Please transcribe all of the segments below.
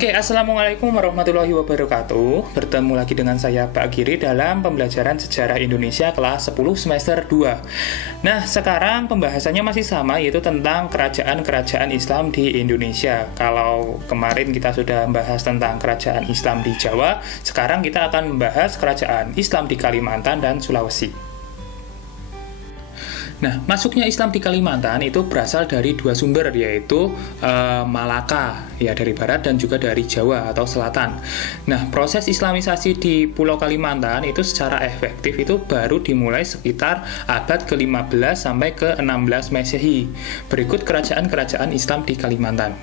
Oke, Assalamualaikum warahmatullahi wabarakatuh. Bertemu lagi dengan saya Pak Giri dalam pembelajaran Sejarah Indonesia kelas 10 semester 2. Nah, sekarang pembahasannya masih sama, yaitu tentang kerajaan-kerajaan Islam di Indonesia. Kalau kemarin kita sudah membahas tentang kerajaan Islam di Jawa, sekarang kita akan membahas kerajaan Islam di Kalimantan dan Sulawesi. Nah, masuknya Islam di Kalimantan itu berasal dari dua sumber, yaitu Malaka, ya dari barat, dan juga dari Jawa atau selatan. Nah, proses Islamisasi di Pulau Kalimantan itu secara efektif itu baru dimulai sekitar abad ke-15 sampai ke-16 Masehi. Berikut kerajaan-kerajaan Islam di Kalimantan.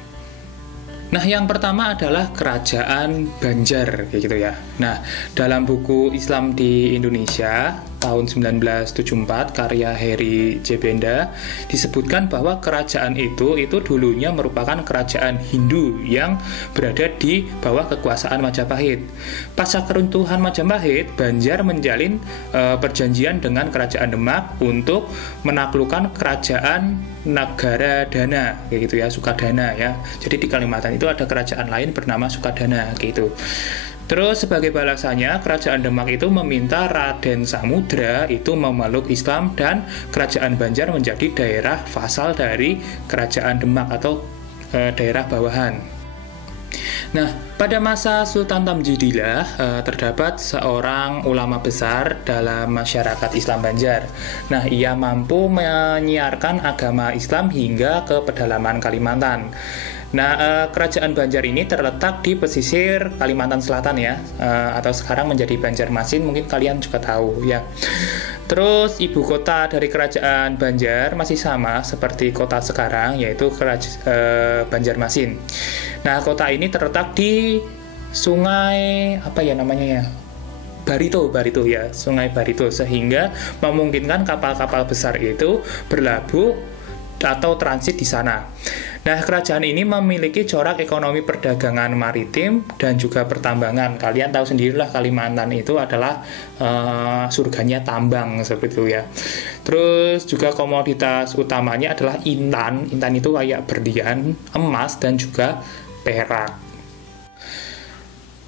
Nah, yang pertama adalah Kerajaan Banjar, kayak gitu ya. Nah, dalam buku Islam di Indonesia tahun 1974 karya Heri J. Benda disebutkan bahwa kerajaan itu dulunya merupakan kerajaan Hindu yang berada di bawah kekuasaan Majapahit. Pasca keruntuhan Majapahit, Banjar menjalin perjanjian dengan Kerajaan Demak untuk menaklukkan kerajaan Negara Dana, kayak gitu ya, Sukadana ya. Jadi di Kalimantan itu ada kerajaan lain bernama Sukadana, gitu. Terus sebagai balasannya, Kerajaan Demak itu meminta Raden Samudra itu memeluk Islam dan Kerajaan Banjar menjadi daerah vasal dari Kerajaan Demak atau daerah bawahan. Nah, pada masa Sultan Tamjidillah terdapat seorang ulama besar dalam masyarakat Islam Banjar. Nah, ia mampu menyiarkan agama Islam hingga ke pedalaman Kalimantan. Nah, kerajaan Banjar ini terletak di pesisir Kalimantan Selatan ya, atau sekarang menjadi Banjarmasin, mungkin kalian juga tahu ya. Terus ibu kota dari kerajaan Banjar masih sama seperti kota sekarang, yaitu Banjarmasin. Nah, kota ini terletak di sungai apa ya namanya ya? Barito ya, Sungai Barito, sehingga memungkinkan kapal-kapal besar itu berlabuh atau transit di sana. Nah, kerajaan ini memiliki corak ekonomi perdagangan maritim dan juga pertambangan. Kalian tahu sendirilah Kalimantan itu adalah surganya tambang seperti itu ya. Terus juga komoditas utamanya adalah intan. Intan itu kayak berlian, emas, dan juga perak.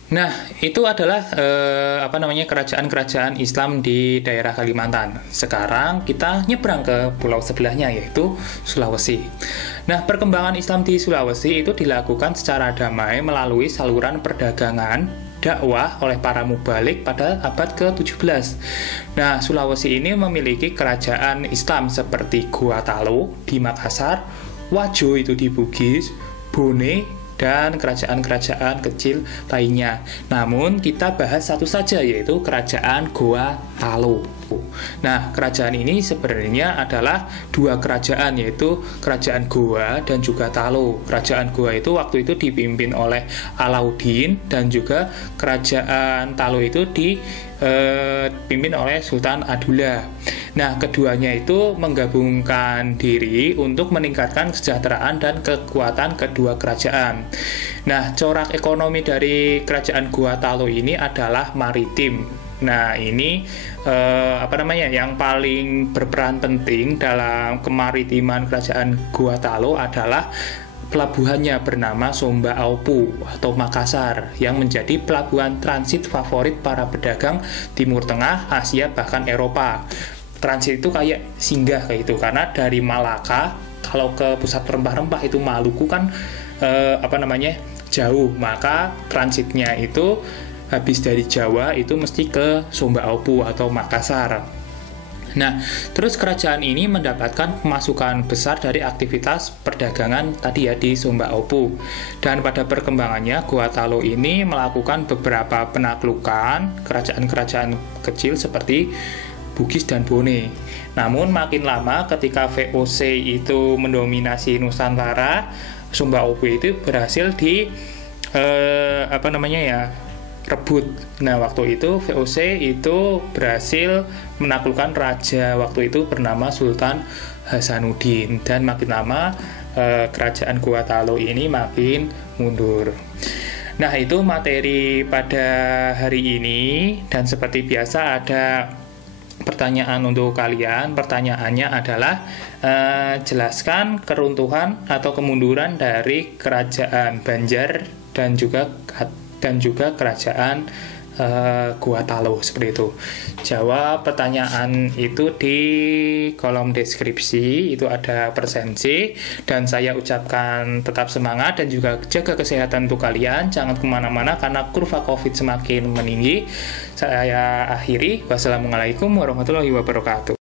Nah, itu adalah kerajaan-kerajaan Islam di daerah Kalimantan. Sekarang kita nyebrang ke pulau sebelahnya, yaitu Sulawesi. Nah, perkembangan Islam di Sulawesi itu dilakukan secara damai melalui saluran perdagangan dakwah oleh para mubalik pada abad ke-17. Nah, Sulawesi ini memiliki kerajaan Islam seperti Gorontalo di Makassar, Wajo itu di Bugis, Bone, dan kerajaan-kerajaan kecil lainnya. Namun kita bahas satu saja, yaitu kerajaan Gorontalo. Nah, kerajaan ini sebenarnya adalah dua kerajaan, yaitu kerajaan Goa dan juga Talo. Kerajaan Goa itu waktu itu dipimpin oleh Alauddin, dan juga kerajaan Talo itu dipimpin oleh Sultan Adula. Nah, keduanya itu menggabungkan diri untuk meningkatkan kesejahteraan dan kekuatan kedua kerajaan. Nah, corak ekonomi dari kerajaan Gorontalo ini adalah maritim. Nah, ini yang paling berperan penting dalam kemaritiman kerajaan Gorontalo adalah pelabuhannya bernama Somba Aupu atau Makassar, yang menjadi pelabuhan transit favorit para pedagang Timur Tengah, Asia, bahkan Eropa. Transit itu kayak singgah kayak itu, karena dari Malaka kalau ke pusat rempah-rempah itu Maluku kan jauh, maka transitnya itu habis dari Jawa itu mesti ke Somba Aupu atau Makassar. Nah, terus kerajaan ini mendapatkan pemasukan besar dari aktivitas perdagangan tadi ya di Somba Aupu. Dan pada perkembangannya, Gorontalo ini melakukan beberapa penaklukan kerajaan-kerajaan kecil seperti Bugis dan Bone. Namun makin lama ketika VOC itu mendominasi Nusantara, Somba Aupu itu berhasil rebut. Nah, waktu itu VOC itu berhasil menaklukkan raja waktu itu bernama Sultan Hasanuddin, dan makin lama kerajaan Gorontalo ini makin mundur. Nah, itu materi pada hari ini, dan seperti biasa ada pertanyaan untuk kalian. Pertanyaannya adalah jelaskan keruntuhan atau kemunduran dari kerajaan Banjar dan juga kerajaan Gua Talo, seperti itu. Jawab pertanyaan itu di kolom deskripsi, itu ada persensi. Dan saya ucapkan tetap semangat dan juga jaga kesehatan untuk kalian, jangan kemana-mana karena kurva COVID semakin meninggi. Saya akhiri, wassalamualaikum warahmatullahi wabarakatuh.